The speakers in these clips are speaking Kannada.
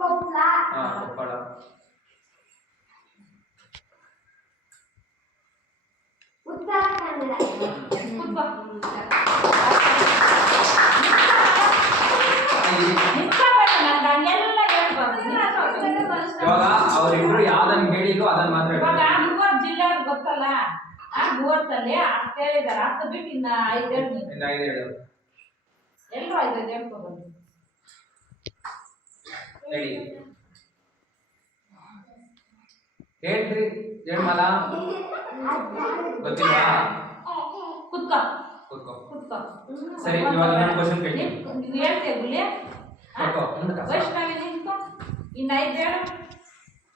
ಕೊಪ್ಪಳ ಉತ್ತರ ಕನ್ನಡ ಅವರಿಬ್ರು ಯಾವ್ದನ್ನ ಹೇಳಿದ್ರು ಅದನ್ನ ಮಾತ್ರ ಮೂವತ್ತು ಜಿಲ್ಲೆ ಗೊತ್ತಲ್ಲ ಮೂವತ್ತಲ್ಲಿ ಅಷ್ಟು ಹೇಳಿದಾರೆ ಅಷ್ಟು ಬಿಟ್ಟು ಇನ್ನ 5 ಹೇಳಿ ಎಲ್ಲರೂ 5 ಹೇಳ್ಕೊಬಂದು ಹೇಳಿ ಹೇಳ್ರಿ ಹೇಳಮಲ ಗೊತ್ತಿಲ್ವಾ ಕುತ್ಕೋ ಸರಿ ಇವಾಗ ನಾನು ಕ್ವೆಶ್ಚನ್ ಕೇಳ್ತೀನಿ ನೀವು ಹೇಳ್ತೀವಿ ವೈಷ್ಣವಿ ನಿಂತ್ಕೋ ಇನ್ನು 5 ಹೇಳು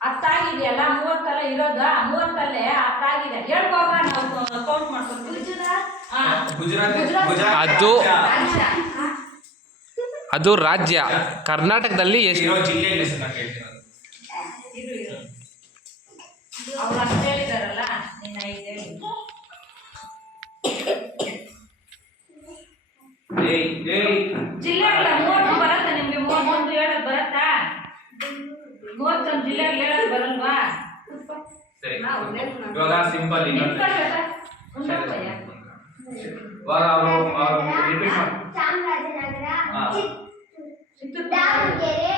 10 ಆಗಿದೆಯಲ್ಲ 30 ಇರೋದ 30 10 ಆಗಿದೆ ಹೇಳ್ಕೋಬ ನಾವು ಕೌಂಟ್ ಮಾಡ್ಕೊಂಡು ಅದು ರಾಜ್ಯ. ಕರ್ನಾಟಕದಲ್ಲಿ ಎಷ್ಟು ಜಿಲ್ಲೆ ಅವ್ರು ಅಷ್ಟು ಹೇಳಿದಾರಲ್ಲ ನಿನ್ನ 5 ಹೇಳಿ ಜಿಲ್ಲೆಗಳ 30 ಬರತ್ತಾ ನಿಮ್ಗೆ 31 ಹೇಳಕ್ ಬರತ್ತಾ 31 ಜಿಲ್ಲೆಗಳು ಹೇಳಕ್ ಬರಲ್ವಾ ಸರಿ ಇವಾಗ ಸಿಂಪಲ್ ಇವಾಗ ಅವರು ರಿಪೀಟ್ ಮಾಡಿ ಚಾಮರಾಜನಗರ ದಾವಣಗೆರೆ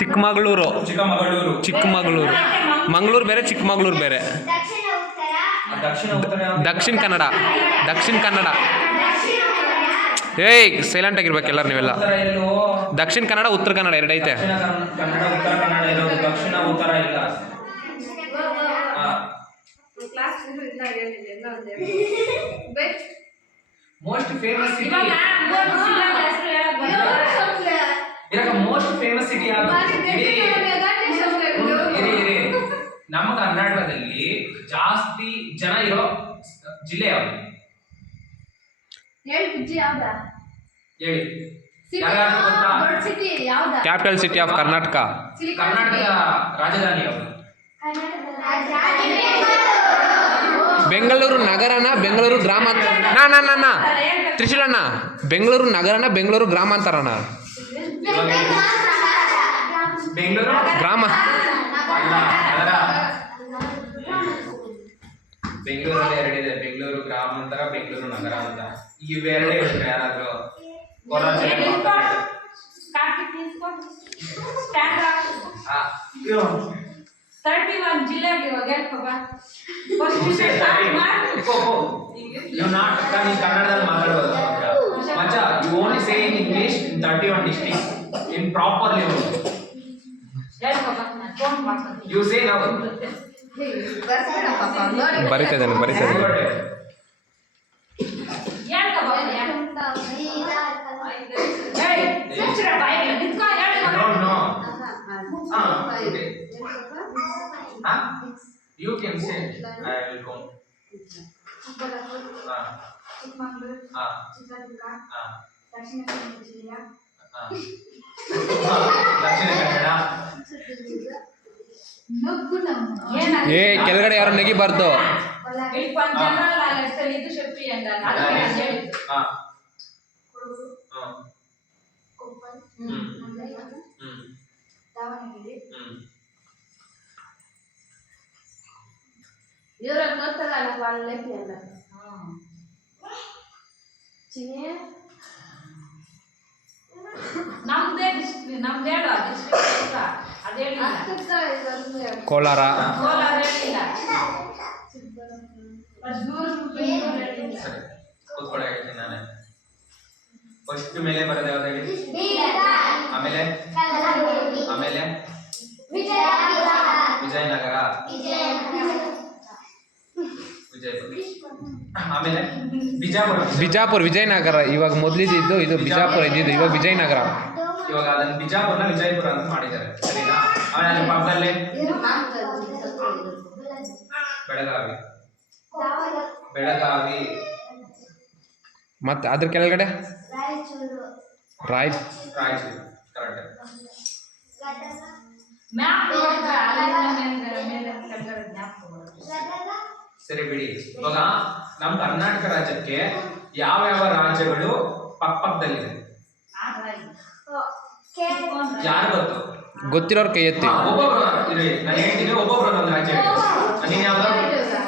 ಚಿಕ್ಕಮಗಳೂರು ಚಿಕ್ಕಮಗಳೂರು ಮಂಗಳೂರು ಬೇರೆ ಚಿಕ್ಕಮಗಳೂರು ಬೇರೆ. ದಕ್ಷಿಣ ಕನ್ನಡ ಏಯ್ ಸೈಲೆಂಟ್ ಆಗಿರ್ಬೇಕು ಎಲ್ಲರೂ ನೀವೆಲ್ಲ. ದಕ್ಷಿಣ ಕನ್ನಡ ಉತ್ತರ ಕನ್ನಡ ಎರಡೈತೆ. ದಕ್ಷಿಣ ಉತ್ತರ ಇಲ್ಲ. Most famous city most famous city ಯಾವುದು? ನಮ್ಮ ಕರ್ನಾಟಕದಲ್ಲಿ ಜಾಸ್ತಿ ಜನ ಇರೋ ಜಿಲ್ಲೆ ಯಾವುದು ಹೇಳಿ? Capital city of Karnataka. ಕರ್ನಾಟಕದ ರಾಜಧಾನಿ ಯಾವುದು? ಬೆಂಗಳೂರು ನಗರನ ಬೆಂಗಳೂರು ಗ್ರಾಮಾಂತರ. ನಾ ತ್ರಿಶೂಲಣ್ಣ, ಬೆಂಗಳೂರು ನಗರನ ಬೆಂಗಳೂರು ಗ್ರಾಮಾಂತರನ? ಬೆಂಗಳೂರು ಗ್ರಾಮ. ಬೆಂಗಳೂರಲ್ಲಿ ಎರಡಿದೆ, ಬೆಂಗಳೂರು ಗ್ರಾಮಾಂತರ, ಬೆಂಗಳೂರು ನಗರ ಅಂತ. ಇವೆರಡೇ ಹೇಳ್ತಾರೆ ಯಾರಾದ್ರೂ? 31 ಜಿಲ್ಲೆಗಳು ಹೇಳ್ಕೊಬ. ಕನ್ನಡದಲ್ಲಿ ಮಾತಾಡಬಹುದು ಮಚ್ಚ. You only say in English in 31 districts in properly ಹೇಳ್ಕೊಬ. ನಾನು ಫೋನ್ ಮಾಡ್ತೀನಿ. You say now. ಬರೀತೇನೆ ಹೇಳ್ಕೊಬ. ಏಯ್ ಸಿಕ್ಸ್ರ ಬಾಯಿಗೆ ನಿಂತ್ಕೋ ಹೇಳ್ಕೊಬ. ನೋ you can say I will go. Chikkamagaluru Chitradurga Dakshina Kannada ಜಿಲ್ಲೆಯ ದಕ್ಷಿಣ ಕನ್ನಡ. ಏ ಕೆಳಗಡೆ ಯಾರು ನೆಗಿಬಾರ್ದು. ಜನರಲ್ ನಾಲೆಡ್ಜ್ ಇದು ಶಕ್ತಿ ಅಂತ ನಾನು ಹೇಳಿದ್ದು. ಕೊಪ್ಪಳ ದಾವಣಗೆರೆ ಇವ್ರಿಗೆ ಗೊತ್ತಲ್ಲ వాళ్ళు లేపి ಅಲ್ಲ ಚಿನ್ನೆ ನಮ್ದೇ ಡಿಸ್ಟ್ರಿಕ್ಟ್ ನಮ್ದೇ ಡಿಸ್ಟ್ರಿಕ್ಟ್ ಅದೇ ಕೋಲಾರ ಹೇಳಿಲ್ಲ. ಕೂತ್ಕೊಳ್ಳಿ ಹೇಳ್ತೀನಿ ನಾನೇ. ಫಸ್ಟ್ ಮೇಲೆ ಬರೋದು ಯಾವ್ದು ಹೇಳಿ? ಆಮೇಲೆ ವಿಜಯನಗರ, ಆಮೇಲೆ ಬಿಜಾಪುರ, ವಿಜಯನಗರ. ಇವಾಗ ಮೊದಲಿದ್ದು ಇದು ಬಿಜಾಪುರ ಇದ್ದಿದ್ದು, ಇವಾಗ ವಿಜಯನಗರ. ಇವಾಗ ಅದನ್ನ ಬಿಜಾಪುರನ ವಿಜಯಪುರ ಅಂತ ಮಾಡಿದ್ದಾರೆ, ಸರಿನಾ? ಆಮೇಲೆ ಅದ್ರ ಪಕ್ಕದಲ್ಲೇ ಬೆಳಗಾವಿ, ಮತ್ತೆ ಅದ್ರ ಕೆಳಗಡೆ ರಾಯಚೂರು. ಕರೆಕ್ಟ್. ಸರಿ ಬಿಡಿ. ಇವಾಗ ನಮ್ಮ ಕರ್ನಾಟಕ ರಾಜ್ಯಕ್ಕೆ ಯಾವ ಯಾವ ರಾಜ್ಯಗಳು ಪಕ್ಕದಲ್ಲಿದೆ? ಯಾರು ಗೊತ್ತು? ಗೊತ್ತಿರೋರು ಕೈ ಎತ್ತಿ. ಒಬ್ಬೊಬ್ರು ಇರಿ, ನಾನು ಹೇಳ್ತೀನಿ, ಒಬ್ಬೊಬ್ರು